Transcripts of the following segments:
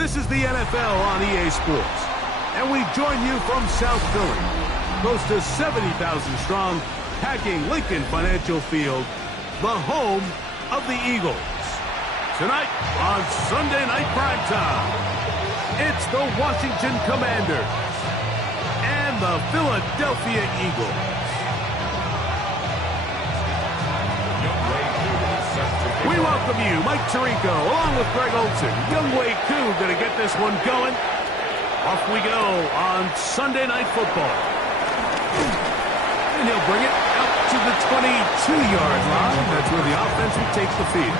This is the NFL on EA Sports, and we join you from South Philly, close to 70,000 strong, packing Lincoln Financial Field, the home of the Eagles. Tonight on Sunday Night Primetime, it's the Washington Commanders and the Philadelphia Eagles. We welcome you, Mike Tirico, along with Greg Olson. Younghoe Koo going to get this one going. Off we go on Sunday Night Football. And he'll bring it out to the 22-yard line. That's where the offense will take the field.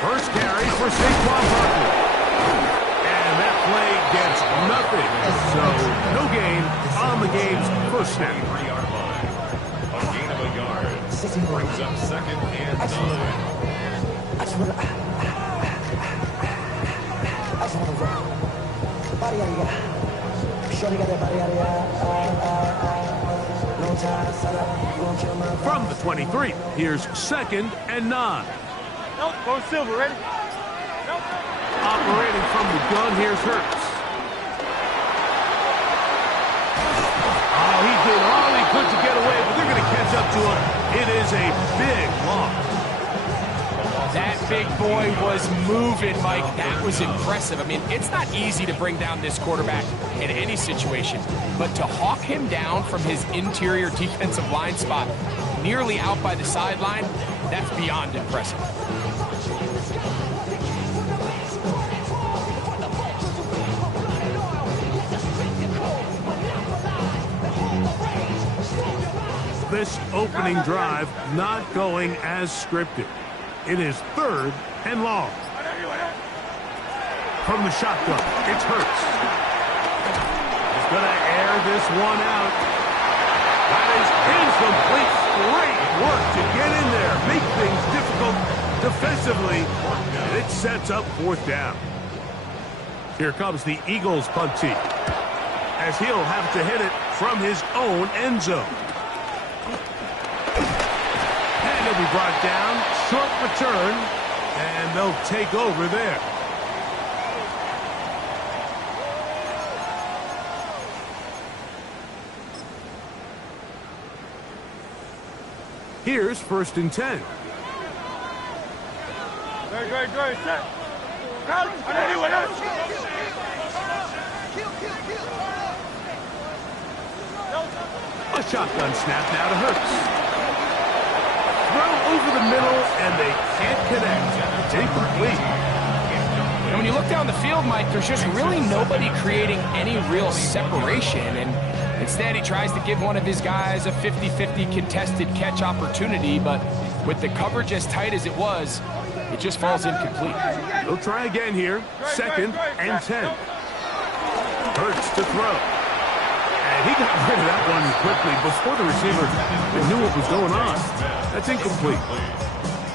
First carry for Saquon Barkley. And that play gets nothing. So no gain on the game's first snap. 3-yard line. A gain of a yard. Brings up 2nd and 9. From the 23, here's 2nd and 9. Nope, go Silver, ready? Nope. Operating from the gun, here's Hurts. Oh, he did all he could to get away, but they're going to catch up to him. It is a big loss. That big boy was moving, Mike. That was impressive. I mean, it's not easy to bring down this quarterback in any situation, but to hawk him down from his interior defensive line spot, nearly out by the sideline, that's beyond impressive. This opening drive not going as scripted. It is 3rd and long. From the shotgun, it's Hurts. He's going to air this one out. That is incomplete. Great work to get in there, make things difficult defensively, and it sets up 4th down. Here comes the Eagles punt team, as he'll have to hit it from his own end zone. And he'll be brought down, short return, and they'll take over there. Here's 1st and 10. Great, set. Anyone else? A shotgun snap now to Hurts. Throw over the middle, and they can't connect. Incomplete. And when you look down the field, Mike, there's just really nobody creating any real separation, and instead he tries to give one of his guys a 50-50 contested catch opportunity, but with the coverage as tight as it was, it just falls incomplete. They'll try again here. 2nd and 10. Hurts to throw. And he got rid of that one quickly before the receiver knew what was going on. That's incomplete.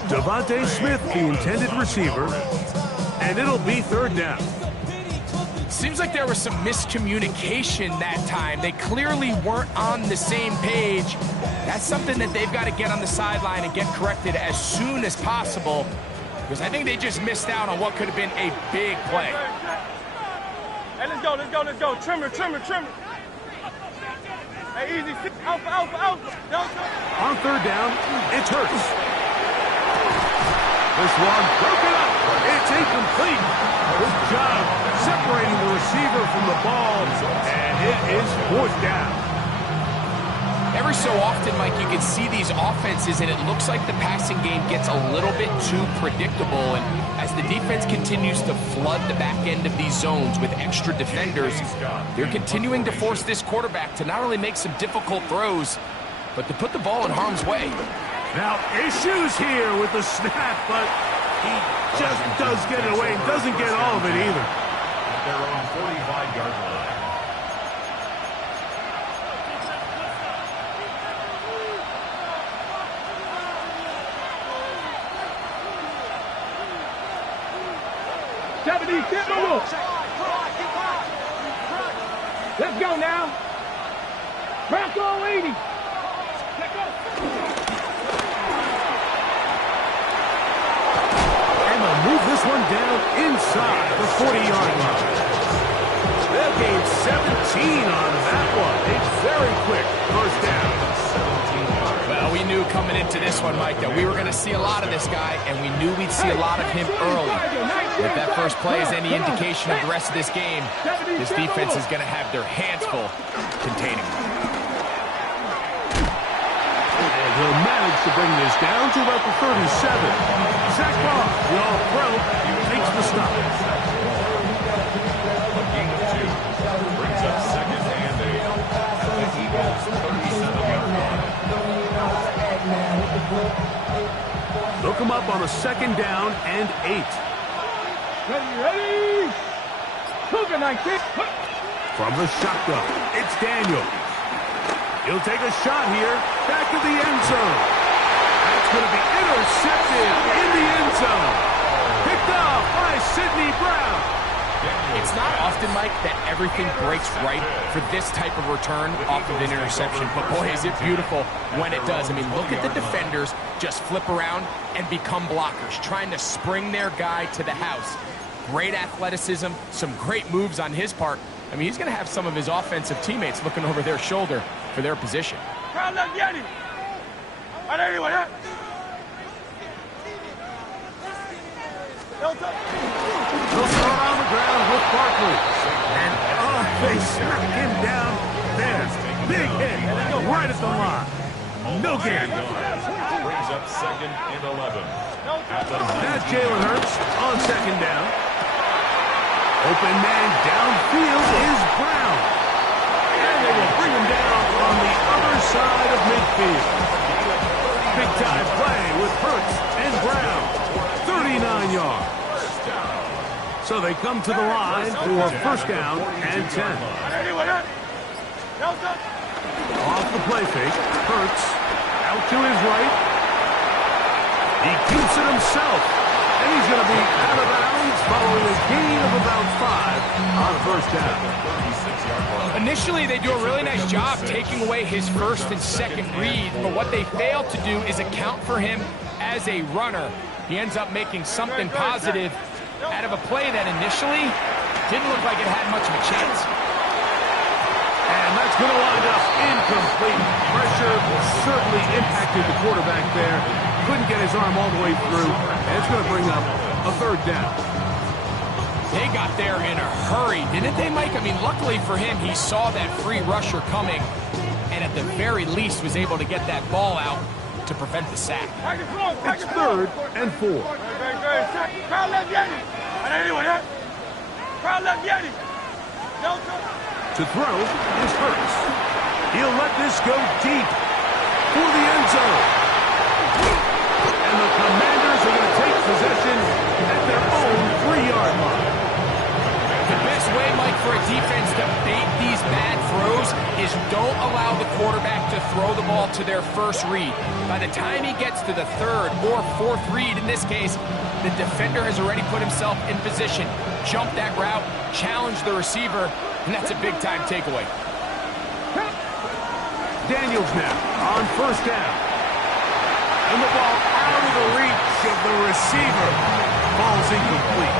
Devontae Smith, the intended receiver, and it'll be 3rd down. Seems like there was some miscommunication that time. They clearly weren't on the same page. That's something that they've got to get on the sideline and get corrected as soon as possible, because I think they just missed out on what could have been a big play. Hey, let's go. Trimmer. Hey, easy. Alpha. On 3rd down, it's Hurts. This one broken up. It's incomplete. Good job separating the receiver from the ball, and it is 4th down. Every so often, Mike, you can see these offenses, and it looks like the passing game gets a little bit too predictable. And as the defense continues to flood the back end of these zones with extra defenders, they're continuing to force this quarterback to not only make some difficult throws, but to put the ball in harm's way. Now, issues here with the snap, but he just does get it away. Doesn't get all of it either. Their own 45-yard line. Let's go now. Back on 80. And they'll move this one down inside the 40-yard line. They'll gain 17 on that one. A very quick first down. 17 yards. Well, we knew coming into this one, Mike, that we were going to see a lot of this guy, and we knew we'd see a lot of him early. If that first play is any indication of the rest of this game, this defense is going to have their hands full containing him. And he'll manage to bring this down to about the 37. Zach Barr, the all-pro, takes the stop. A gain of 2. Brings up second and 8 at the Eagles' 37-yard line. They'll come up on a second down and 8. Ready? Cougar 19. From the shotgun, it's Daniel. He'll take a shot here, back to the end zone. That's going to be intercepted in the end zone. Picked off by Sidney Brown. It's not often, Mike, that everything breaks right for this type of return off of an interception. But, boy, is it beautiful when it does. I mean, look at the defenders just flip around and become blockers, trying to spring their guy to the house. Great athleticism, some great moves on his part. I mean, he's going to have some of his offensive teammates looking over their shoulder for their position. They'll start on the ground with Barkley. And, they smack him down there. Big hit right at the line. No gain. Brings up second and 11. That's Jalen Hurts on second down. Open man downfield is Brown. And they will bring him down on the other side of midfield. Big time play with Hurts and Brown. 39 yards. So they come to the line for first down and 10. Off the play fake, Hurts out to his right. He keeps it himself, and he's going to be out of bounds following a gain of about 5 on first down. Initially, they do a really nice job taking away his first and second read, but what they fail to do is account for him as a runner. He ends up making something positive out of a play that initially didn't look like it had much of a chance. And that's going to wind up incomplete. Pressure certainly impacted the quarterback there. Couldn't get his arm all the way through, and it's going to bring up a third down. They got there in a hurry, didn't they, Mike? I mean, luckily for him, he saw that free rusher coming, and at the very least was able to get that ball out to prevent the sack. It's third and 4. To throw is Hurts. He'll let this go deep for the end zone. And the Commanders are going to take possession at their own 3-yard line. The best way, Mike, for a defense to bait these bad throws is don't allow the quarterback to throw the ball to their first read. By the time he gets to the third or fourth read, in this case, the defender has already put himself in position, jump that route, challenge the receiver, and that's a big-time takeaway. Daniels now on first down. And the ball out of the reach of the receiver. Ball's incomplete.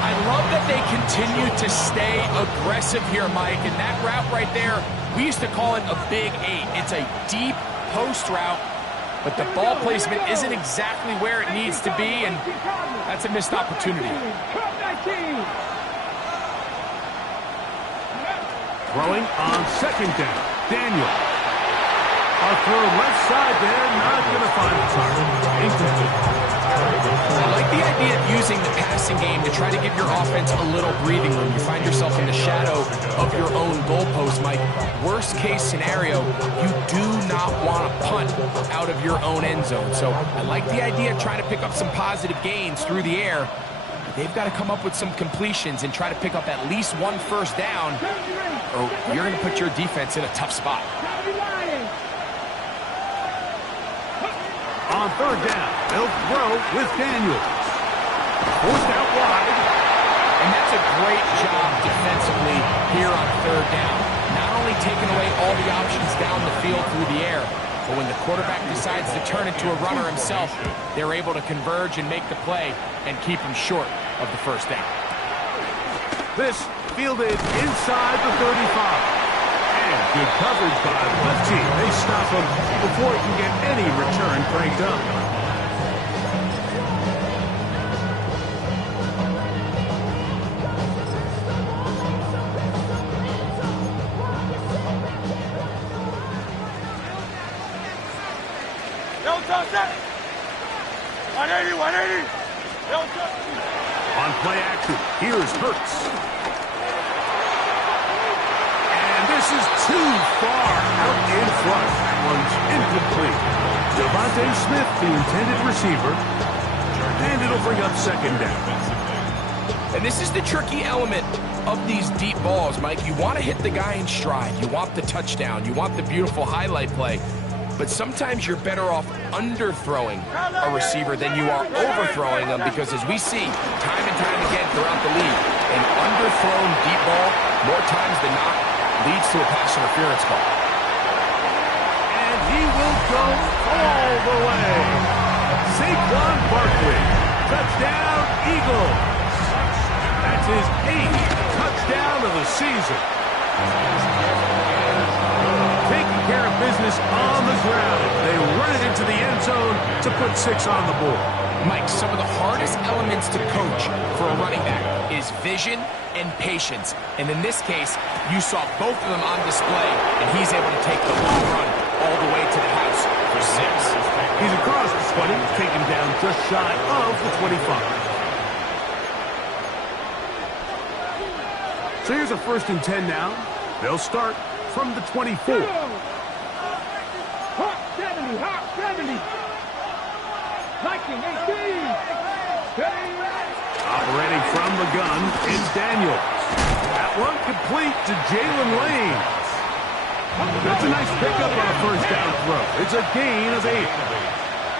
I love that they continue to stay aggressive here, Mike, and that route right there, we used to call it a big 8. It's a deep post route, but the ball placement isn't exactly where it needs to be, and that's a missed opportunity. Throwing on second down. Daniel. A throw left side there, not going to find the target. Incomplete. I like the idea of using the passing game to try to give your offense a little breathing room. You find yourself in the shadow of your own goalpost, Mike. Worst case scenario, you do not want to punt out of your own end zone. So I like the idea of trying to pick up some positive gains through the air. They've got to come up with some completions and try to pick up at least one first down, or you're going to put your defense in a tough spot. On third down, they'll throw with Daniels. Forced out wide. job defensively here on third down. Not only taking away all the options down the field through the air, but when the quarterback decides to turn into a runner himself, they're able to converge and make the play and keep him short of the first down. This fielded inside the 35. And good coverage by the team. They stop him before he can get any return cranked up. On play action, here's Hurts. And this is too far out in front. That one's incomplete. Devontae Smith, the intended receiver. And it'll bring up second down. And this is the tricky element of these deep balls, Mike. You want to hit the guy in stride. You want the touchdown. You want the beautiful highlight play. But sometimes you're better off underthrowing a receiver than you are overthrowing them, because as we see time and time again throughout the league, an underthrown deep ball, more times than not, leads to a pass interference call. And he will go all the way. Saquon Barkley, touchdown Eagles. That's his 8th touchdown of the season. Taking care of business on the ground. They run it into the end zone to put 6 on the board. Mike, some of the hardest elements to coach for a running back is vision and patience. And in this case, you saw both of them on display, and he's able to take the long run all the way to the house for 6. He's across the 20, taken down just shy of the 25. So here's a 1st and 10 now. They'll start from the 24. Hot 70, hot 70. 1918. Operating from the gun, it's Daniels. That one complete to Jalen Lane. That's a nice pickup on a 1st down throw. It's a gain of 8.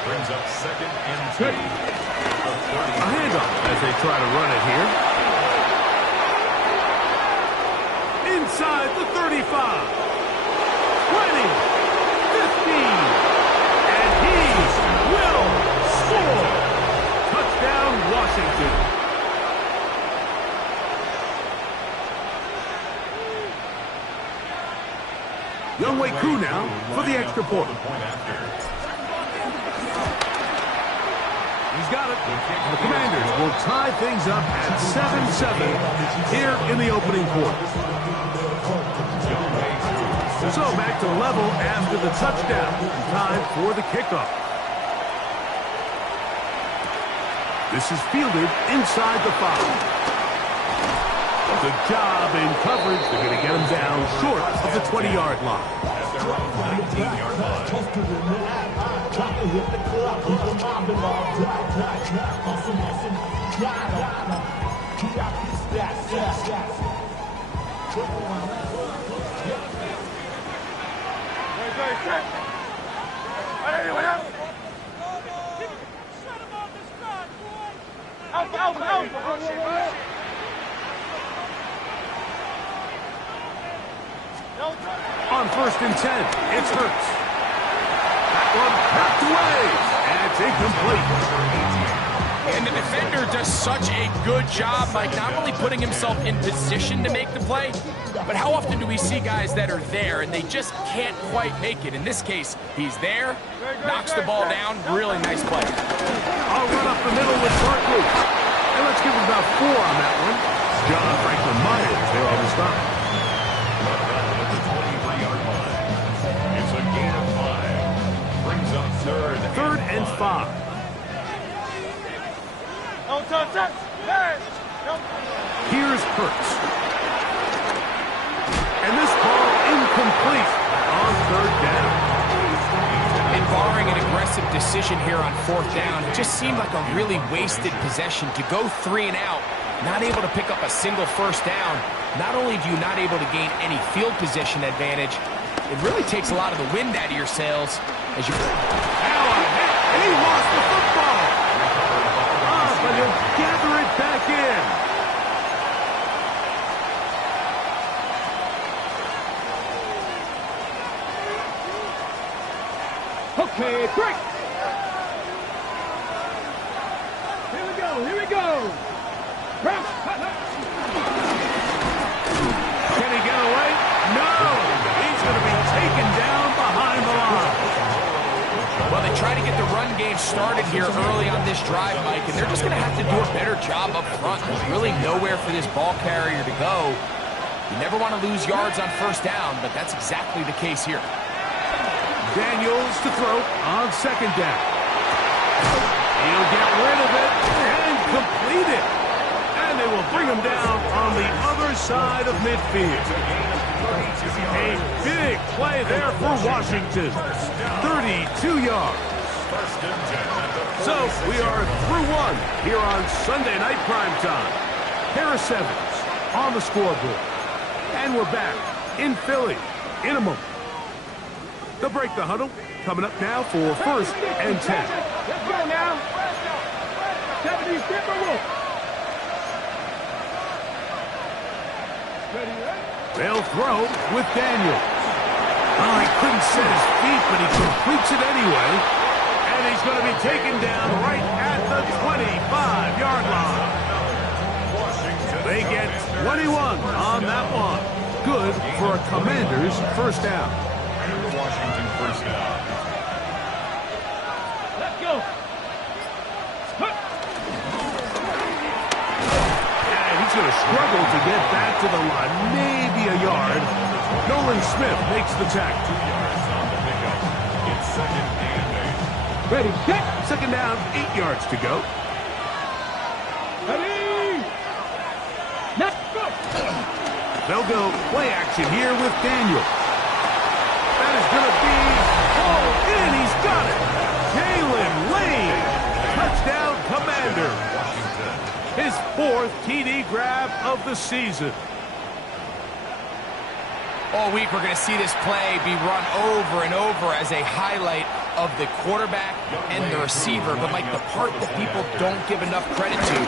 Brings up 2nd and 2. A handoff as they try to run it here. Inside the 35. 20. 15. And he will score. Touchdown, Washington. Younghoe Koo now for the extra point. He's got it. The Commanders will tie things up at 7-7 here in the opening quarter. So back to level after the touchdown. Time for the kickoff. This is fielded inside the 5. Good job in coverage. They're going to get him down short of the 20-yard line. At their own 19-yard line. On 1st and 10, it's Hurts. That one knocked away, and it's incomplete. And the defender does such a good job, Mike, not only putting himself in position to make the play, but how often do we see guys that are there and they just can't quite make it? In this case, he's there, knocks the ball down, really nice play. I'll run up the middle with Barkley. And let's give him about 4 on that one. John Franklin Myers there on the stop. At the 23-yard line. It's a gain of 5. Brings up 3rd and 5. Here's Hurts. And this ball incomplete on 3rd down. And barring an aggressive decision here on 4th down, it just seemed like a really wasted possession to go 3 and out, not able to pick up a single 1st down. Not only do you not able to gain any field position advantage, it really takes a lot of the wind out of your sails as you... And he lost the football. But he'll gather it back in. go. Can he get away? No! He's going to be taken down behind the line. Well, they try to get the run game started here early on this drive, Mike, and they're just going to have to do a better job up front. There's really nowhere for this ball carrier to go. You never want to lose yards on first down, but that's exactly the case here. Daniels to throw on second down. He'll get rid of it and complete it. And they will bring him down on the other side of midfield. A big play there for Washington. 32 yards. So we are through one here on Sunday Night Primetime. Harris Evans on the scoreboard. And we're back in Philly in a moment. They'll break the huddle. Coming up now for first and 10. Let's go now. 70 step away. They'll throw with Daniels. Oh, he couldn't set his feet, but he completes it anyway. And he's going to be taken down right at the 25-yard line. They get 21 on that one. Good for a Commanders first down. Washington first down. Let's go. And he's going to struggle to get back to the line. Maybe a yard. Nolan Smith makes the tackle. 2 yards on the pickup. It's second and 8. Ready, set. Second down, 8 yards to go. Ready. Let's go. They'll go play action here with Daniels. That is going to be hauled in. He's got it. Jalen Lane. Touchdown, Commander. His 4th TD grab of the season. All week, we're going to see this play be run over and over as a highlight of the quarterback and the receiver. But, Mike, the part that people don't give enough credit to,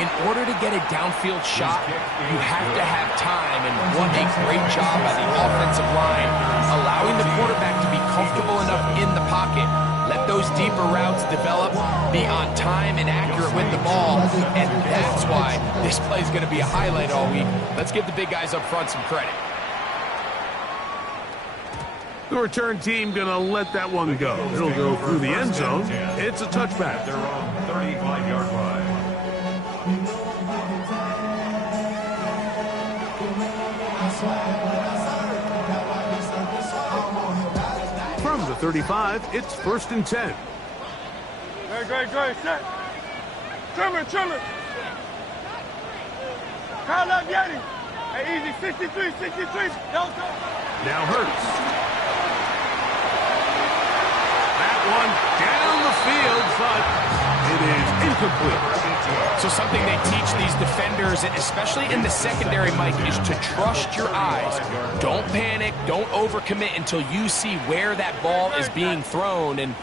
in order to get a downfield shot, you have to have time. And what a great job by the offensive line, allowing the quarterback to be comfortable enough in the pocket. Let those deeper routes develop, be on time and accurate with the ball. And that's why this play is going to be a highlight all week. Let's give the big guys up front some credit. The return team going to let that one go. It'll go through the end zone. It's a touchback. Their own 35-yard line. From the 35, it's first and 10. Great, set. Trimmer. Kyle up, Yeti. Hey, easy, 63. Don't go. Now Hurts. That one down the field, but it is incomplete. So something they teach these defenders, especially in the secondary, Mike, is to trust your eyes. Don't panic, don't overcommit until you see where that ball is being thrown. And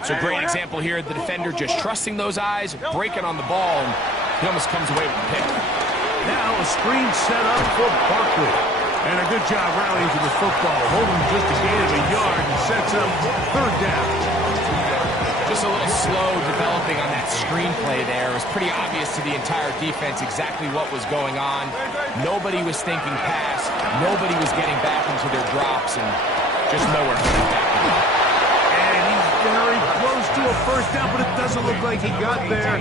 it's a great example here, the defender just trusting those eyes, breaking on the ball, and he almost comes away with a pick. Now a screen set up for Barkley. And a good job rallying to the football. Holding just a gain of a yard and sets up third down. Just a little slow developing on that screenplay there. It was pretty obvious to the entire defense exactly what was going on. Nobody was thinking pass. Nobody was getting back into their drops, and just nowhere to get back. And he's very close to a first down, but it doesn't look like he got there.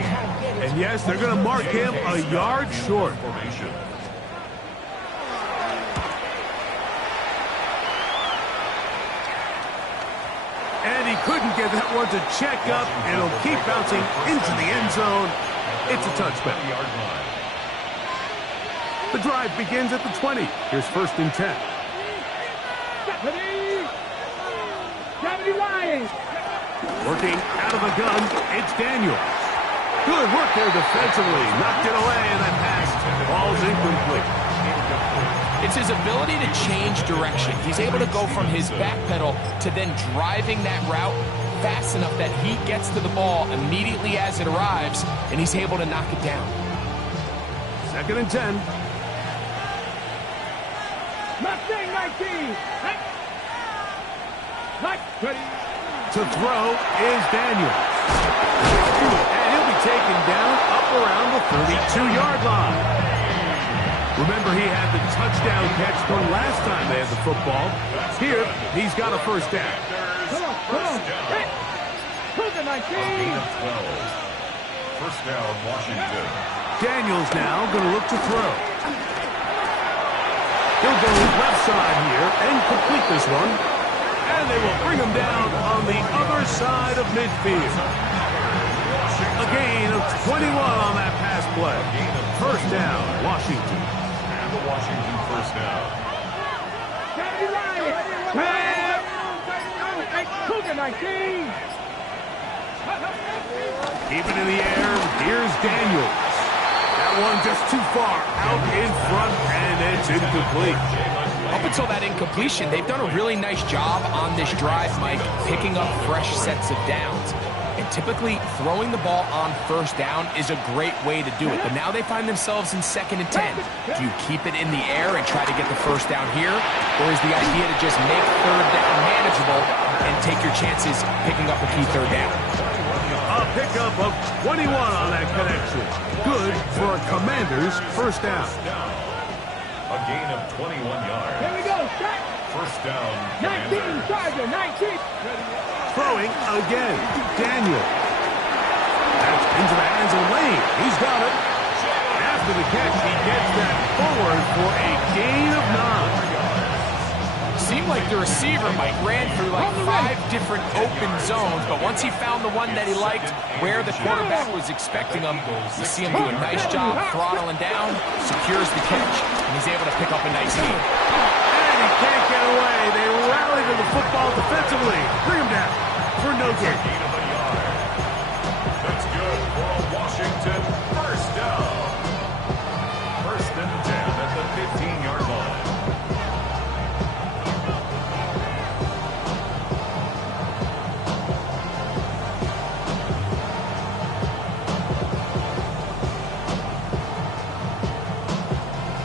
And yes, they're going to mark him a yard short. And he couldn't get that one to check up, and it'll keep bouncing into the end zone. It's a touchback. The drive begins at the 20. Here's first and 10. Working out of the gun, it's Daniels. Good work there defensively. Knocked it away, and that pass falls incomplete. It's his ability to change direction. He's able to go from his back pedal to then driving that route fast enough that he gets to the ball immediately as it arrives, and he's able to knock it down. Second and 10. Mustang 19. To throw is Daniels. And he'll be taken down up around the 42-yard line. Remember, he had the touchdown catch the last time they had the football. Here, he's got a first down. Come on. Hey, Cougar 19. First down, Washington. Daniels now going to look to throw. He'll go left side here and complete this one. And they will bring him down on the other side of midfield. A gain of 21 on that pass play. First down, Washington. And the Washington first down. Cougar 19. Keep it in the air. Here's Daniels. That one just too far out in front, and it's incomplete. Up until that incompletion, they've done a really nice job on this drive, Mike, picking up fresh sets of downs. And typically, throwing the ball on first down is a great way to do it. But now they find themselves in 2nd and 10. Do you keep it in the air and try to get the first down here? Or is the idea to just make third down manageable and take your chances picking up a key third down? A pickup of 21 on that connection. Good for a Commander's first down. A gain of 21 yards. Here we go. First down. 19, Charger, 19. Throwing again. Daniel. That's into the hands of Lane. He's got it. After the catch, he gets that forward for a gain of 9. Seemed like the receiver, Mike, ran through like 5 different open zones, but once he found the one that he liked, where the quarterback was expecting him, you see him do a nice job throttling down, secures the catch, and he's able to pick up a nice gain. And he can't get away. They rally to the football defensively. Bring him down for no gain. Gain of a yard. That's good for a Washington first down. First and 10 at the 15-yard line.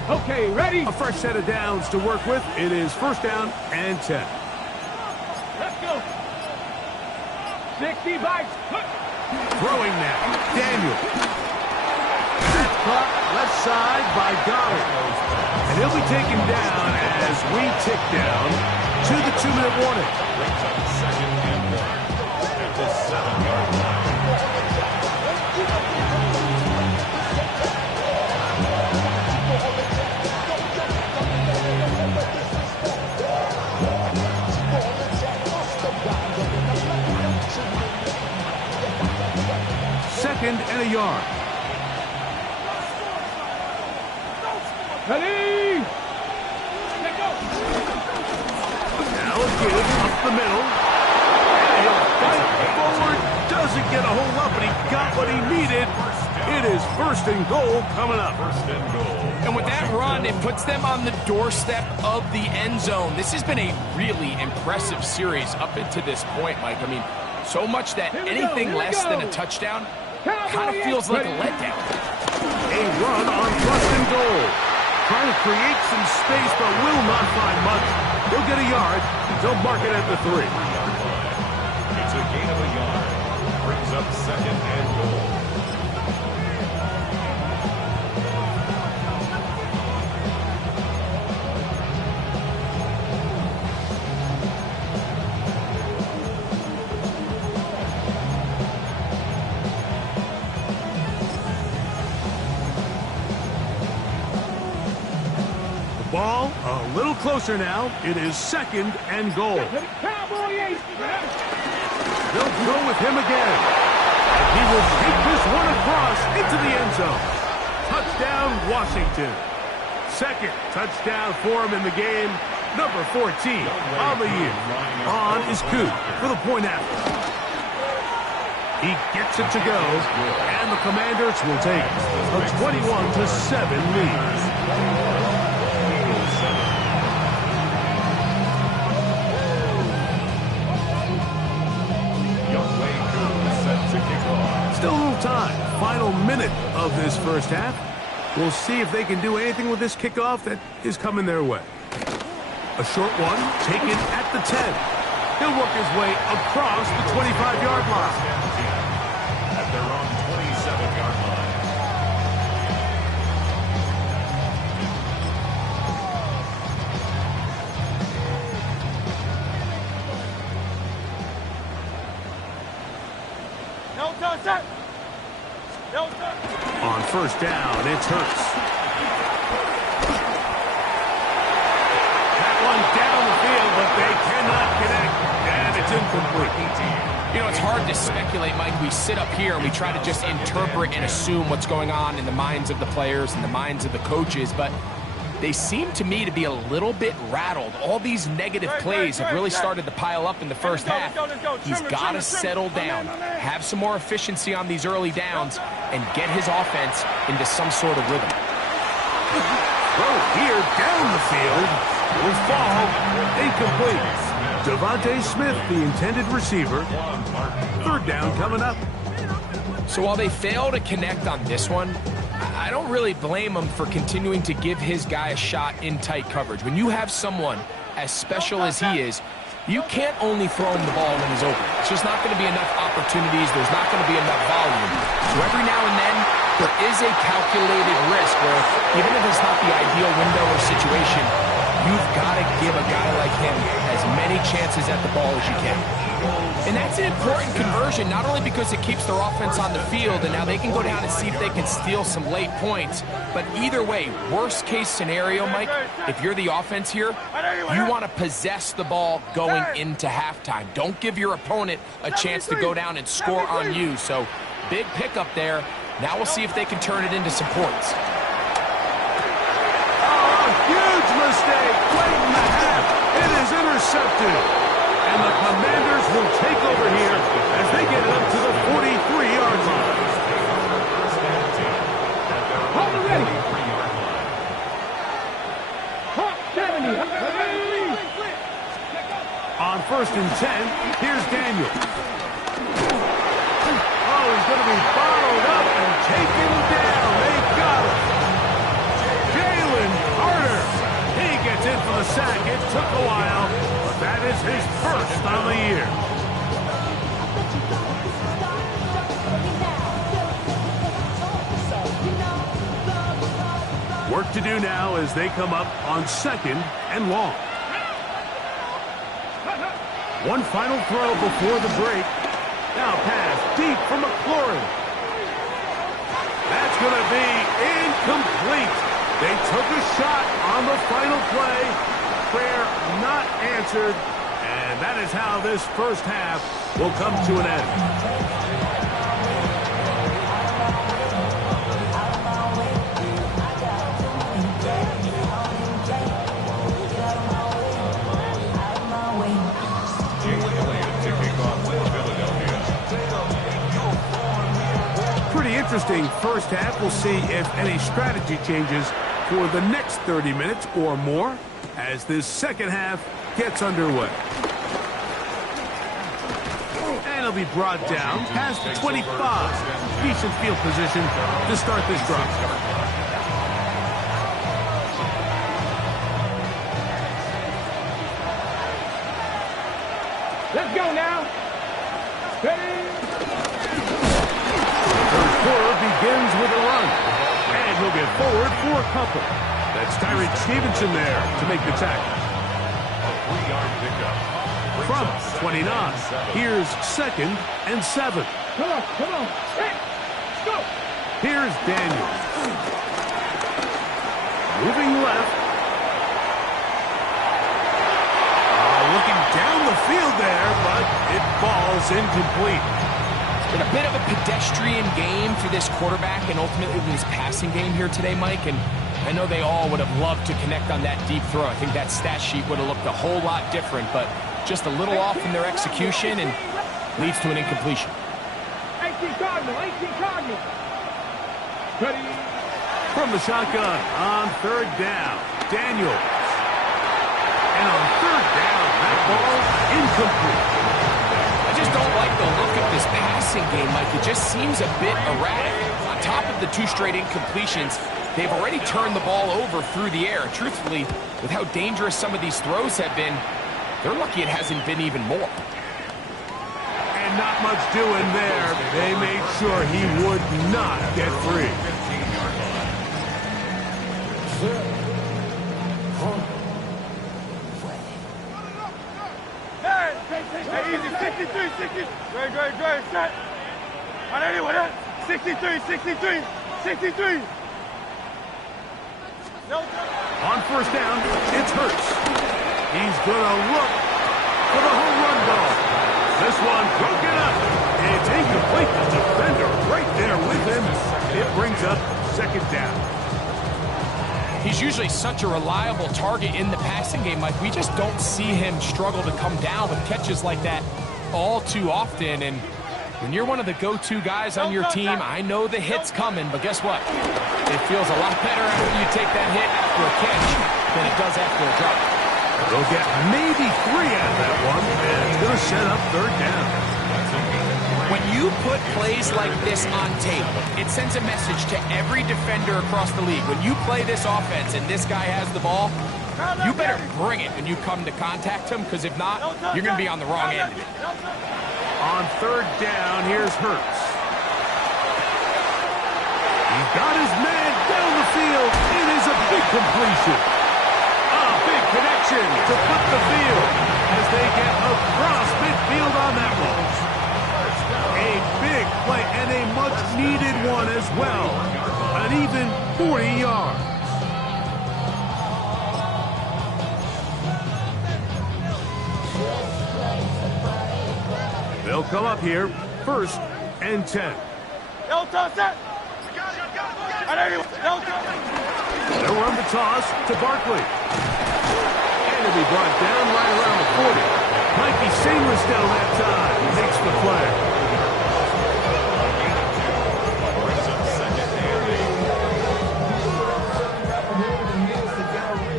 Okay, ready? A fresh set of downs to work with. It is first down and 10. Let's go. 60 bites. Throwing now. Daniel. That's caught left side by Goddard. And he'll be taken down as we tick down to the 2-minute warning. Brings up second and 1 at the 7-yard line. Second and a yard. Ready? Now a give up the middle. And he'll fight forward. Doesn't get a whole lot, but he got what he needed. It is first and goal coming up. First and goal. And with that run, it puts them on the doorstep of the end zone. This has been a really impressive series up into this point, Mike. I mean, so much that anything less than a touchdown kind of feels like a letdown. A run on first and goal. Trying to create some space, but will not find much. He'll get a yard. They'll mark it at the 3. It's a gain of a yard. Brings up second and goal. Ball a little closer now. It is second and goal. Cowboy 8. They'll go with him again. And he will take this one across into the end zone. Touchdown, Washington. Second touchdown for him in the game. Number 14 on the year. On is Coop for the point after. He gets it to go, and the Commanders will take a 21-7 lead. Still a little time. Final minute of this first half. We'll see if they can do anything with this kickoff that is coming their way. A short one taken at the 10. He'll work his way across the 25-yard line. At their own 27-yard line. set. Yo, set. On first down, it's Hurts. That one down the field, but they cannot connect, and it's incomplete. You know, it's hard to speculate, Mike. We sit up here and we try to just interpret and assume what's going on in the minds of the players and the minds of the coaches, but they seem to me to be a little bit rattled. All these negative plays have really started to pile up in the first half. He's got to settle down, have some more efficiency on these early downs, and get his offense into some sort of rhythm. Throw here down the field will fall incomplete. Devontae Smith, the intended receiver. Third down coming up. So while they fail to connect on this one, I don't really blame him for continuing to give his guy a shot in tight coverage. When you have someone as special as he is, you can't only throw him the ball when he's open. It's just not going to be enough opportunities. There's not going to be enough volume. So every now and then, there is a calculated risk where even if it's not the ideal window or situation, you've got to give a guy like him as many chances at the ball as you can. And that's an important conversion, not only because it keeps their offense on the field, and now they can go down and see if they can steal some late points, but either way, worst case scenario, Mike, if you're the offense here, you want to possess the ball going into halftime. Don't give your opponent a chance to go down and score on you. So big pickup there. Now we'll see if they can turn it into some points. Huge mistake late in the half. It is intercepted. And the Commanders will take over here as they get it up to the 43-yard line. On first and 10, here's Daniel. Oh, he's going to be followed up and taken down. They got him. Jalen Carter. He gets in for the sack. It took a while, but that is his first on the year. Work to do now as they come up on second and long. One final throw before the break. Now pass deep for McLaurin. That's going to be incomplete. They took a shot on the final play. Prayer not answered. And that is how this first half will come to an end. Pretty interesting first half. We'll see if any strategy changes for the next 30 minutes or more as this second half gets underway. And it'll be brought down past the 25. Decent field position to start this drive. Let's go now. Ready? First quarter begins with a run. And he'll get forward for a couple. That's Tyreek Stevenson there to make the tackle. A 3-yard pickup. From 29, here's second and 7. Come on. Hey, let's go. Here's Daniel. Moving left. Looking down the field there, but it falls incomplete. It's been a bit of a pedestrian game for this quarterback and ultimately this passing game here today, Mike. And I know they all would have loved to connect on that deep throw. I think that stat sheet would have looked a whole lot different, but just a little off in their execution and leads to an incompletion. 18 Cardinal. Ready? From the shotgun on third down, Daniels. And on third down, that ball incomplete. I just don't like the look of this passing game, Mike. It just seems a bit erratic. On top of the 2 straight incompletions, they've already turned the ball over through the air. Truthfully, with how dangerous some of these throws have been, they're lucky it hasn't been even more. And not much doing there. They made sure he would not get free. Hey, easy. 63, 60. Great, set. 180, 63, 63, 63. No, On first down, it's Hurts. He's going to look for the home run ball. This one broken up. It's incomplete. The defender right there with him. It brings up second down. He's usually such a reliable target in the passing game, Mike. We just don't see him struggle to come down with catches like that all too often. And when you're one of the go-to guys on your team, I know the hit's coming, but guess what? It feels a lot better after you take that hit after a catch than it does after a drop. They'll get maybe 3 out of that one, and it's going to set up third down. When you put plays like this on tape, it sends a message to every defender across the league. When you play this offense and this guy has the ball, you better bring it when you come to contact him, because if not, you're going to be on the wrong end of it. On third down, here's Hurts. He's got his man down the field. It is a big completion. A big connection to put the field as they get across midfield on that one. A big play and a much-needed one as well. An even 40 yards. They'll come up here, 1st and 10. no toss that. 180, no toss. They'll run the toss to Barkley. And it'll be brought down right around the 40. Might be seamless down that time. Makes the play.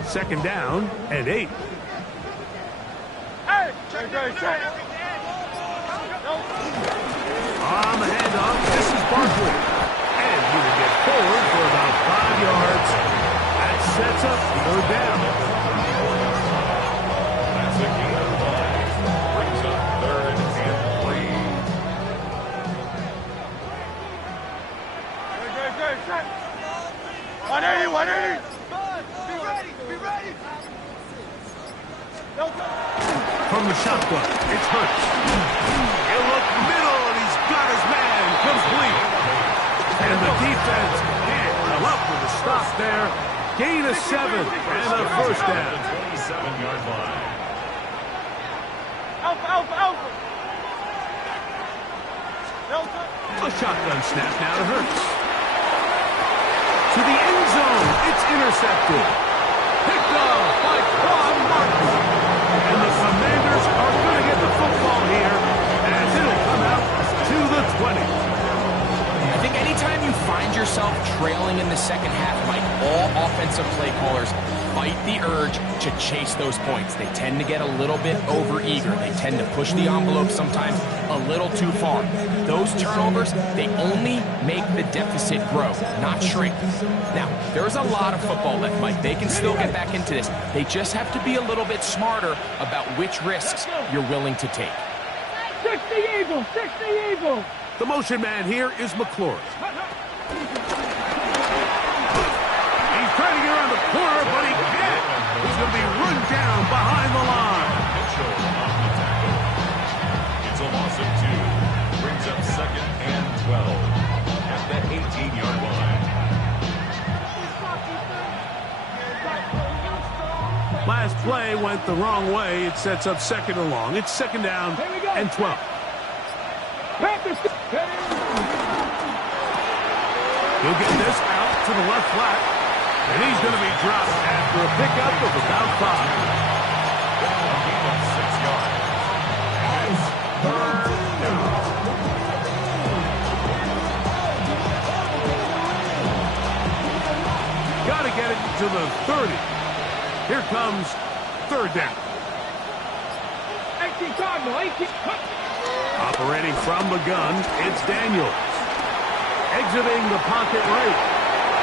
Second down and 8. Hey! On the handoff, this is Barkley. And he will get forward for about 5 yards. That sets up third down. That's a gain of 5. Brings up 3rd and 3. 180, 180. Be ready. No toss. From the shotgun, it's Hurts. He'll look middle, and he's got his man complete. And the defense can't come up with a stop there. Gain of 7 and a first down. 27-yard line. Alpha. No toss. A shotgun snap now to Hurts. To the end zone, it's intercepted. Picked off by Quan Martin. And the Commanders are going to get the football here as it'll come out to the 20. I think anytime you find yourself trailing in the second half, Mike, all offensive play callers fight the urge to chase those points. They tend to get a little bit overeager. They tend to push the envelope sometimes a little too far. Those turnovers, they only make the deficit grow, not shrink. Now, there's a lot of football left, Mike. They can still get back into this. They just have to be a little bit smarter about which risks you're willing to take. 60 Eagles, 60 Eagles. The motion man here is McLaurin. He's trying to get around the corner, but he can't. He's going to be run down behind the line. Mitchell off the tackle. It's a loss of 2. Brings up 2nd and 12 at the 18-yard line. Last play went the wrong way. It sets up 2nd and long. It's 2nd down and 12. He'll get this out to the left flat. And he's going to be dropped after a pickup of about 5. A gain of 6 yards. And it's 3rd down. Got to get it to the 30. Here comes 3rd down. 18 Cardinal, 18. Operating from the gun, it's Daniels. Exiting the pocket right.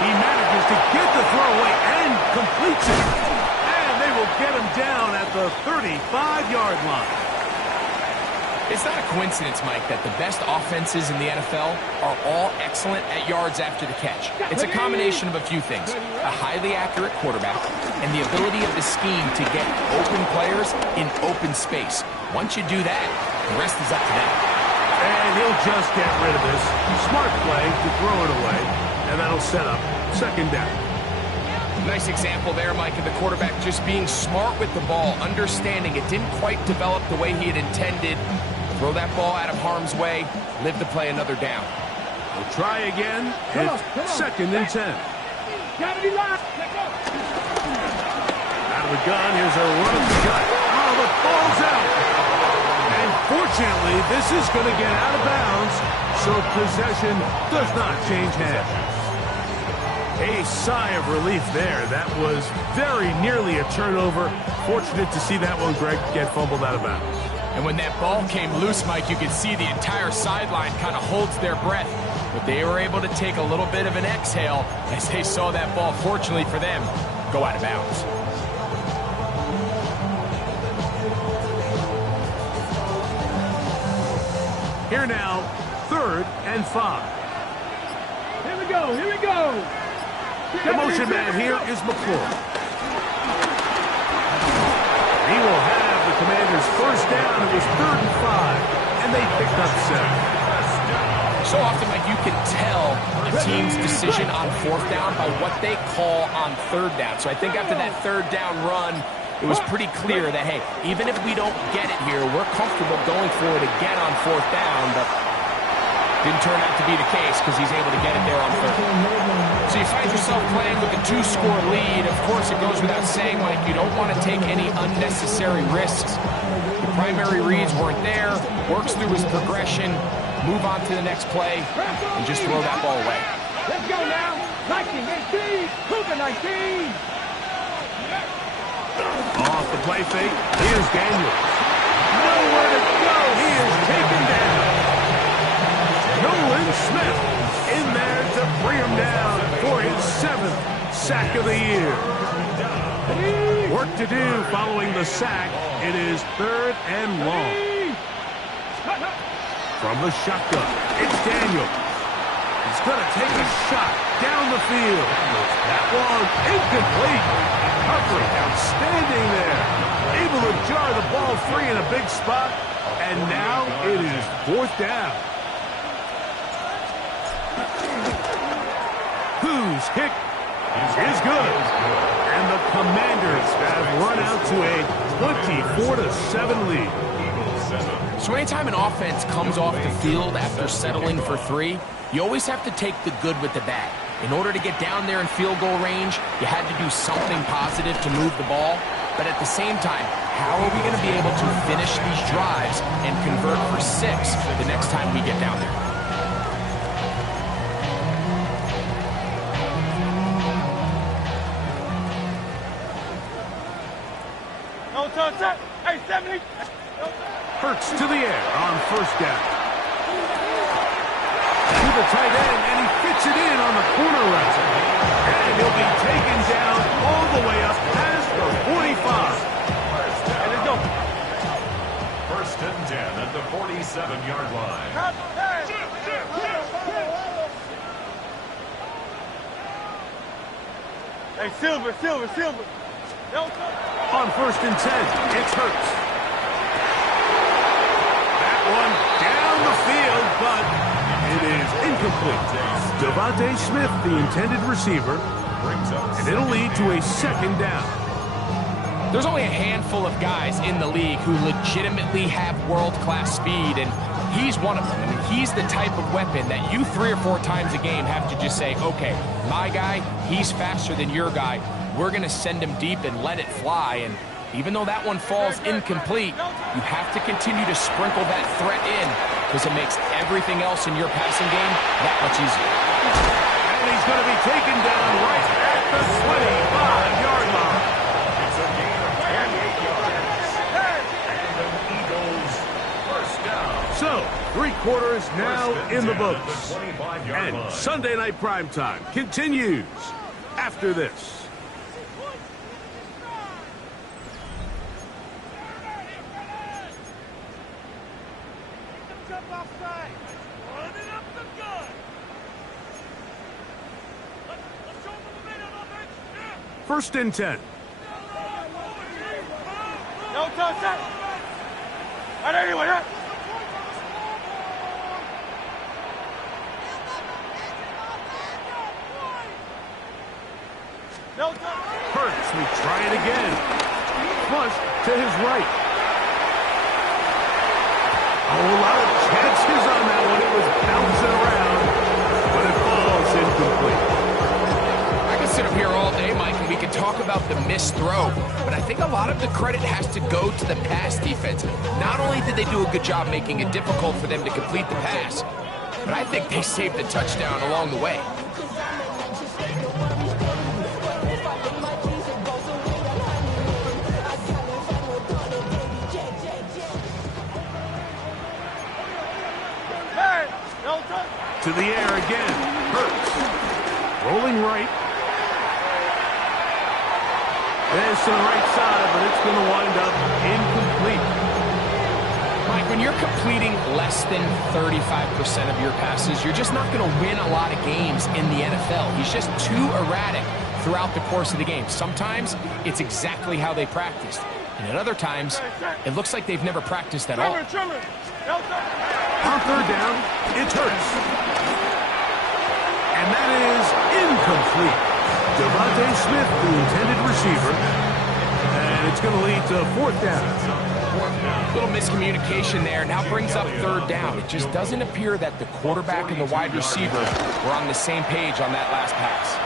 He manages to get the throw away and completes it. And they will get him down at the 35-yard line. It's not a coincidence, Mike, that the best offenses in the NFL are all excellent at yards after the catch. It's a combination of a few things. A highly accurate quarterback and the ability of the scheme to get open players in open space. Once you do that, the rest is up to them. And he'll just get rid of this. Smart play to throw it away. And that'll set up second down. Nice example there, Mike, of the quarterback just being smart with the ball, understanding it didn't quite develop the way he had intended. Throw that ball out of harm's way, live to play another down. We'll try again. It's second and 10. Gotta be live. Out of the gun, here's a run of the gut. Oh, the ball's out. And fortunately, this is going to get out of bounds, so possession does not change hands. A sigh of relief there. That was very nearly a turnover. Fortunate to see that one, Greg, get fumbled out of bounds. And when that ball came loose, Mike, you could see the entire sideline kind of holds their breath. But they were able to take a little bit of an exhale as they saw that ball, fortunately for them, go out of bounds. Here now, 3rd and 5. Here we go. Here we go. The motion man here is McClure. He will have the Commanders' first down. It was 3rd and 5, and they picked up 7. So often, Mike, you can tell a team's decision on 4th down by what they call on 3rd down. So I think after that 3rd down run, it was pretty clear that, hey, even if we don't get it here, we're comfortable going for it again on 4th down, but didn't turn out to be the case because he's able to get it there on 3rd. So you find yourself playing with a 2-score lead. Of course, it goes without saying, Mike, you don't want to take any unnecessary risks. The primary reads weren't there, works through his progression, move on to the next play, and just throw that ball away. Let's go now. 19, 18, Cougar 19. Off the play fake, here's Daniels. Nowhere to go. He is taken down. Nolan Smith in there to bring him down for his 7th sack of the year. Work to do following the sack. It is 3rd and long. From the shotgun, it's Daniels. He's going to take a shot down the field. That one incomplete. Recovery outstanding there. Able to jar the ball free in a big spot. And now it is 4th down. Whose kick is good. And the Commanders have run out to a 24-7 lead. So anytime an offense comes off the field after settling for 3, you always have to take the good with the bad. In order to get down there in field goal range, you had to do something positive to move the ball. But at the same time, how are we going to be able to finish these drives and convert for 6 the next time we get down there? No touch. Hey, 70. Hurts to the air on 1st down. To the tight end, and he fits it in on the corner route. And he'll be taken down all the way up past the 45. Hey, let's go. 1st and 10 at the 47-yard line. Hey, Silver. No touch. On 1st and 10, it's Hurts. That one down the field, but it is incomplete. Devontae Smith, the intended receiver, and it'll lead to a 2nd down. There's only a handful of guys in the league who legitimately have world-class speed, and he's one of them. I mean, he's the type of weapon that you 3 or 4 times a game have to just say, okay, my guy, he's faster than your guy. We're going to send him deep and let it fly. And even though that one falls incomplete, you have to continue to sprinkle that threat in because it makes everything else in your passing game that much easier. And he's going to be taken down right at the 25-yard line. It's a gain of 28 yards. And the Eagles' 1st down. So, 3 quarters now in the books. The 25-yard And line. Sunday Night Primetime continues after this. Jump offside. Running up the gun. Let's show them the minute on it. 1st and 10. No touch. Right anyway. No touch. Hurts will try it again. Flush to his right. A whole lot of chances on that one. It was bouncing around, but it falls incomplete. I can sit up here all day, Mike, and we can talk about the missed throw, but I think a lot of the credit has to go to the pass defense. Not only did they do a good job making it difficult for them to complete the pass, but I think they saved the touchdown along the way. Hey, no touch. To the air again. Hurts. Rolling right. There's to the right side, but it's going to wind up incomplete. Mike, when you're completing less than 35% of your passes, you're just not going to win a lot of games in the NFL. He's just too erratic throughout the course of the game. Sometimes it's exactly how they practiced, and at other times it looks like they've never practiced at all. Trimmer. No touch. On third down, it's Hurts. And that is incomplete. Devontae Smith, the intended receiver. And it's going to lead to fourth down. Little miscommunication there. Now brings up third down. It just doesn't appear that the quarterback and the wide receiver were on the same page on that last pass.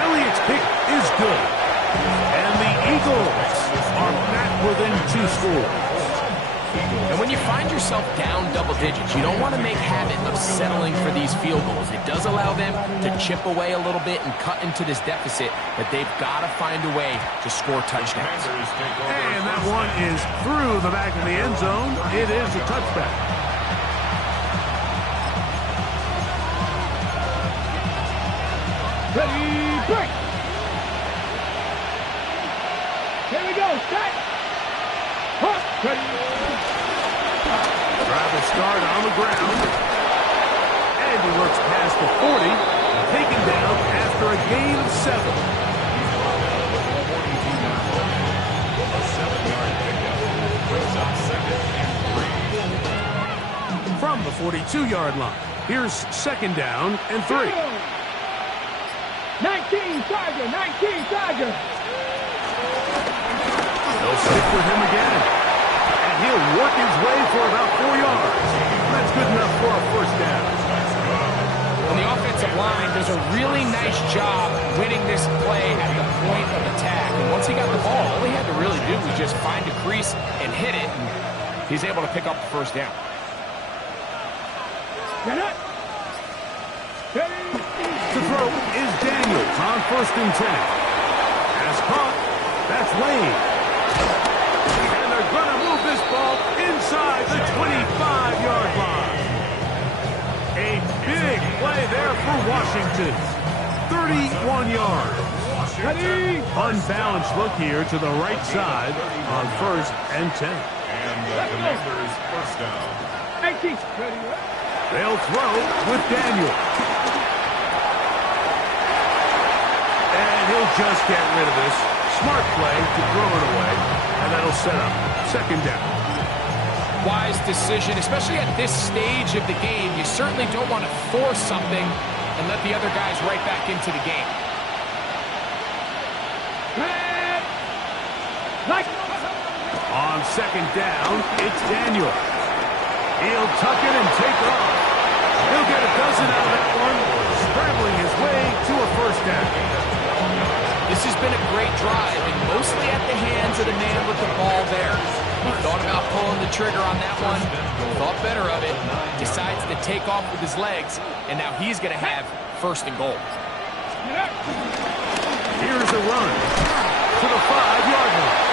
Elliott's pick is good. And the Eagles are back within 2 scores. And when you find yourself down double digits, you don't want to make habit of settling for these field goals. It does allow them to chip away a little bit and cut into this deficit, but they've got to find a way to score touchdowns. And that one is through the back of the end zone. It is a touchback. Ready, break. Here we go. Set. Hook. Ready. Drive start on the ground. And he works past the 40. Taken down after a gain of 7. A 7-yard pickup brings up 2nd and 3. From the 42-yard line. Here's 2nd down and 3. 19 Tiger. They'll stick with him again. And he'll work his way for about 4 yards. That's good enough for a first down. And the offensive line does a really nice job winning this play at the point of attack. And once he got the ball, all he had to really do was just find a crease and hit it. And he's able to pick up the first down. Get it. To throw is Daniels on 1st and 10. Pass caught. That's Lane. And they're going to move this ball inside the 25-yard line. A big play there for Washington. 31 yards. Unbalanced look here to the right side on 1st and 10. And the Commanders' first down. 18. They'll throw with Daniel. And he'll just get rid of this. Smart play to throw it away. And that'll set up 2nd down. Wise decision, especially at this stage of the game. You certainly don't want to force something and let the other guys right back into the game. On 2nd down, it's Daniel. He'll tuck it and take off. He'll get a dozen out of that one, scrambling his way to a first down. This has been a great drive, and mostly at the hands of the man with the ball there. He thought about pulling the trigger on that one, thought better of it, decides to take off with his legs, and now he's going to have 1st and goal. Here's a run to the 5-yard line.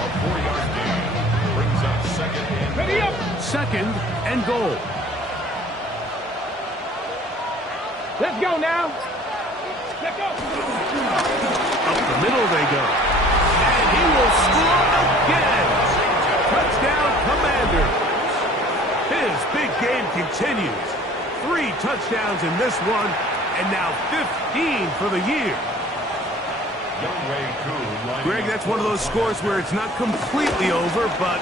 A 4-yard gain brings up 2nd and goal. Let's go now. Let's go. Up the middle they go. And he will score again. Touchdown, Commanders. His big game continues. 3 touchdowns in this one, and now 15 for the year. Greg, that's one of those scores where it's not completely over, but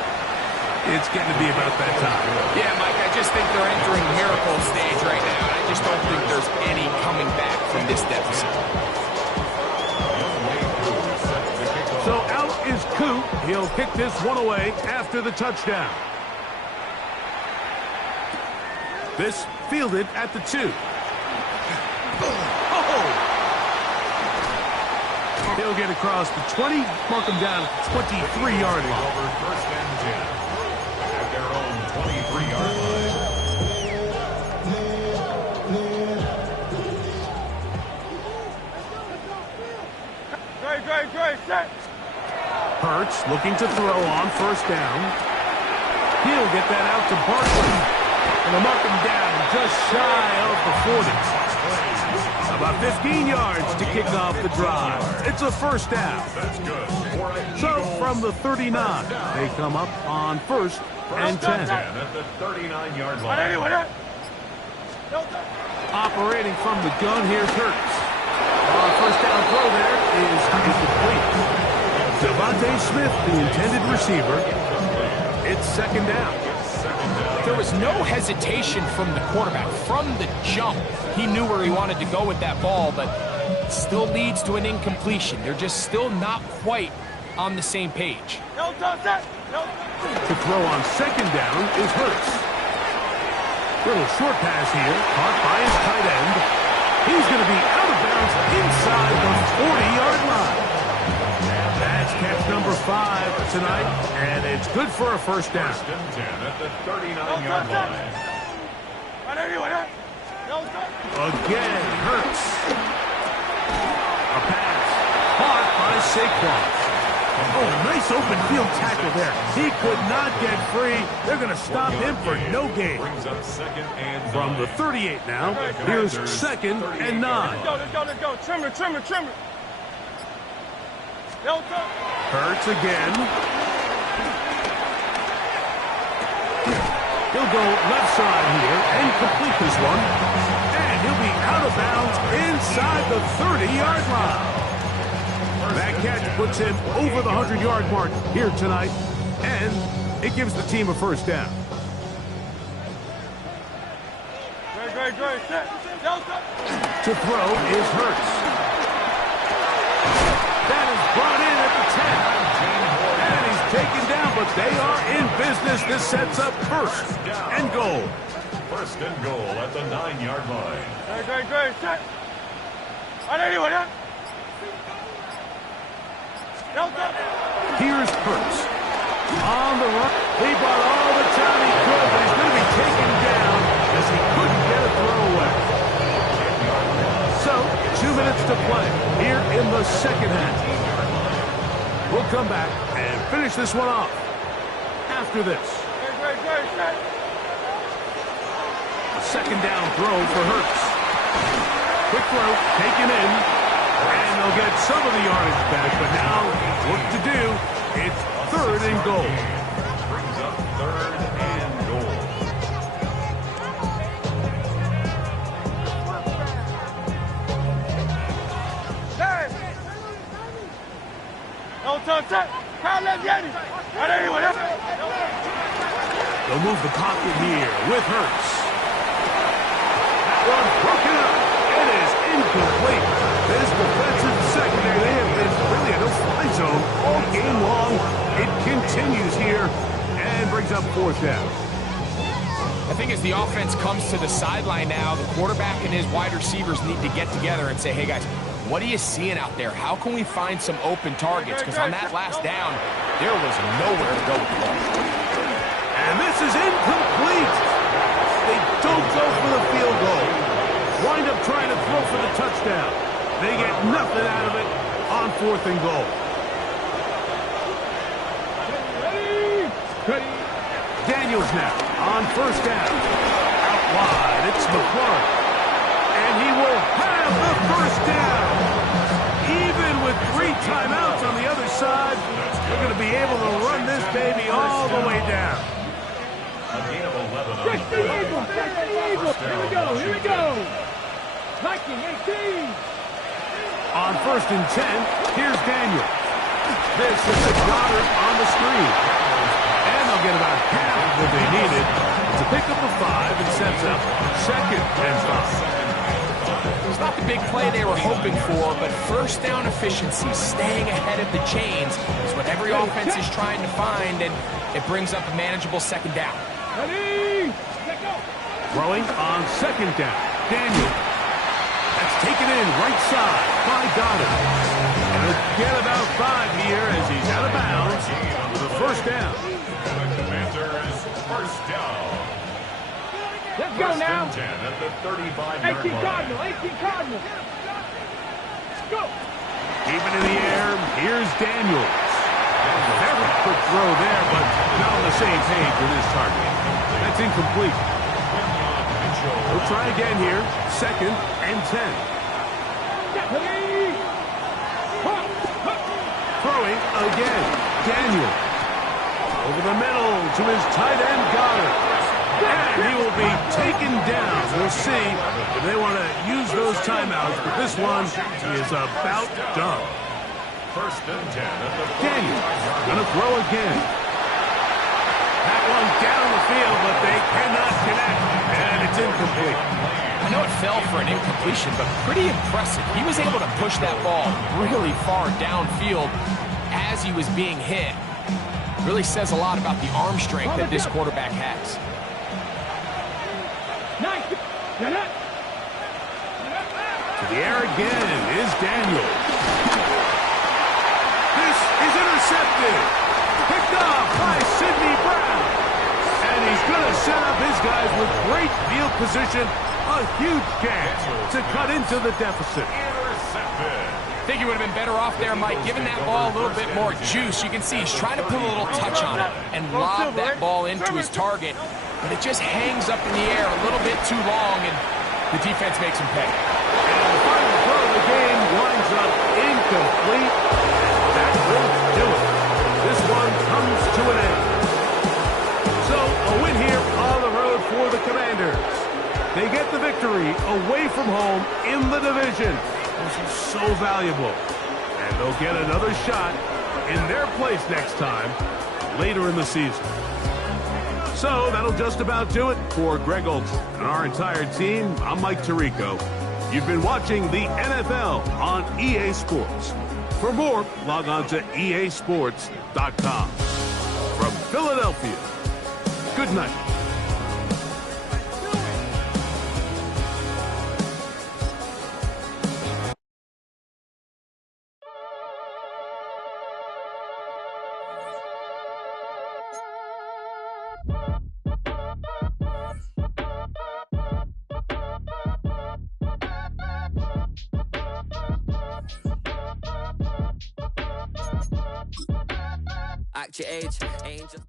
it's getting to be about that time. Yeah, Mike, I just think they're entering miracle stage right now. He'll kick this one away after the touchdown. This fielded at the 2. He'll get across the 20, mark him down at the 23-yard line. Over first and 10 at their own 23-yard line. Great, set. Hurts looking to throw on first down. He'll get that out to Barkley. And they'll mark him down just shy of the 40. About 15 yards to kick off the drive. It's a first down. That's good. So from the 39, they come up on first and 10. At the 39-yard line. Operating from the gun, here's Hurts. First down throw there is complete. Devontae Smith, the intended receiver. It's second down. There was no hesitation from the quarterback. From the jump, he knew where he wanted to go with that ball, but it still leads to an incompletion. They're just still not quite on the same page. To throw on second down is Hurts. Little short pass here, caught by his tight end. He's going to be out of bounds inside the 40-yard line. That's catch number 5 tonight, and it's good for a first down. First and 10 at the 39-yard line. Again, Hurts. A pass caught by Saquon. Oh, nice open field tackle there. He could not get free. They're going to stop him for no gain. Brings up second and 9. From the 38 now, here's second and 9. Let's go. Trimmer. Hurts again. He'll go left side here and complete this one. And he'll be out of bounds inside the 30-yard line. That catch puts him over the 100-yard mark here tonight, and it gives the team a first down. Great. Set. To throw is Hurts. That is brought in at the 10. And he's taken down, but they are in business. This sets up first and goal. First and goal at the 9-yard line. Great. Set. Here's Hurts. On the run. He brought all the time he could, but he's going to be taken down as he couldn't get a throw away. So, 2 minutes to play here in the second half. We'll come back and finish this one off after this. Great. A second down throw for Hurts. Quick throw, taken in. And they'll get some of the yardage back, but now work to do. It's third and goal. Brings up third and goal. They'll move the pocket here with Hurts. That one broken up. It is incomplete. This defensive secondary, they have been really a no-fly zone all game long. It continues here and brings up fourth down. I think as the offense comes to the sideline now, the quarterback and his wide receivers need to get together and say, hey, guys, what are you seeing out there? How can we find some open targets? Because on that last down, there was nowhere to go with the ball. And this is incomplete. They don't go for the field goal. Wind up trying to throw for the touchdown. They get nothing out of it on fourth and goal. Daniels now on first down. Out wide, it's McClung. And he will have the first down. Even with 3 timeouts on the other side, they're going to be able to run this baby all the way down. A gain of 11 on Fix the Eagles. Here we go. Viking 18. On first and 10, here's Daniel. This is the Goddard on the screen. And they'll get about half of what they needed to pick up a 5 and sets up second and 5. It's not the big play they were hoping for, but first down efficiency, staying ahead of the chains, is what every offense is trying to find, and it brings up a manageable second down. Ready? Let go. Throwing on second down. Daniel. That's taken in right side by Goddard. And he'll get about 5 here as he's out of bounds with a first down. And the Commanders first down. Let's go First now. and 10 at the 35-yard 18 line. Cardinal, 18 Cardinal. Let's go. Keeping in the air, here's Daniels. Very quick throw there, but not on the same page with his target. That's incomplete. He'll try again here. Second and 10. Ready? Throwing again. Daniel. Over the middle to his tight end, Goddard. And he will be taken down. We'll see if they want to use those timeouts, but this one is about done. First and 10 at the Daniel going to throw again. That one down the field, but they cannot connect, and it's incomplete. I know it fell for an incompletion, but pretty impressive. He was able to push that ball really far downfield as he was being hit. Really says a lot about the arm strength that this quarterback has. Nice. To the air again is Daniel. This is intercepted. Picked off by Sidney Brown. And he's going to set up his guys with great field position. A huge chance to cut into the deficit. intercepted. I think he would have been better off there, Mike, giving that ball a little bit more juice. You can see he's trying to put a little touch on it and lob that ball into his target, but it just hangs up in the air a little bit too long, and the defense makes him pay. And the final throw of the game winds up incomplete. That will do it. This one comes to an end. So, a win here on the road for the Commanders. They get the victory away from home in the division. This is so valuable. And they'll get another shot in their place next time later in the season. So that'll just about do it for Greg Olson and our entire team. I'm Mike Tirico. You've been watching the NFL on EA Sports. For more, log on to easports.com. From Philadelphia, good night. Act your age, angel.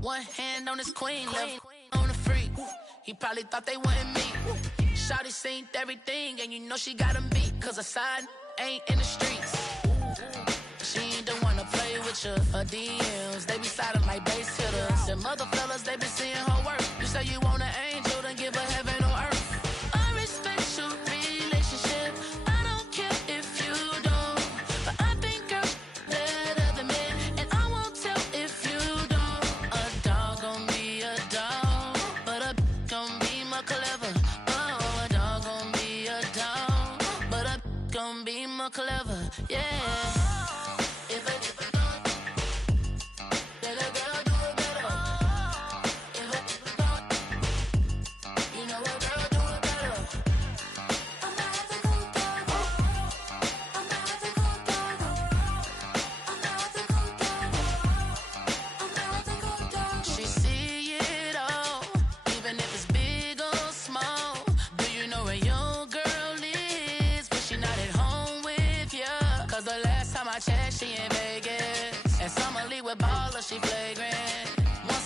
One hand on his queen, left on the freak. He probably thought they wanted me. Shawty seen everything, and you know she got him beat. Cause her side ain't in the streets. She ain't the one to play with you. Her DMs, they be sliding like base hitters. And mother fellas, they be seeing her work. You say you want an angel, then give her heaven on earth. I respect your relationship. I don't care if you don't. But I think girls better than men. And I won't tell if you don't. A dog gon' be a dog. But a gon' be more clever. Oh, a dog gon' be a dog. But a gon' be more clever. Yeah.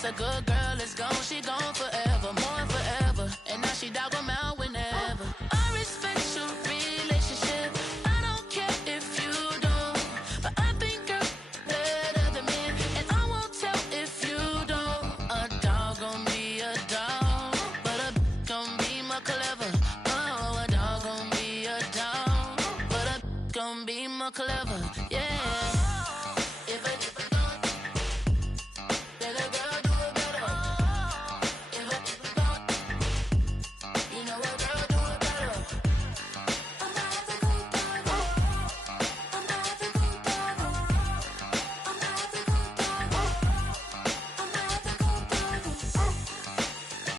a good girl is gone, she gone forever, more forever. And now she dog 'em out whenever. I respect your relationship. I don't care if you don't. But I think you're better than me. And I won't tell if you don't. A dog gon' be a dog. But a gon' be more clever. Oh, a dog gon' be a dog. But a gon' be more clever.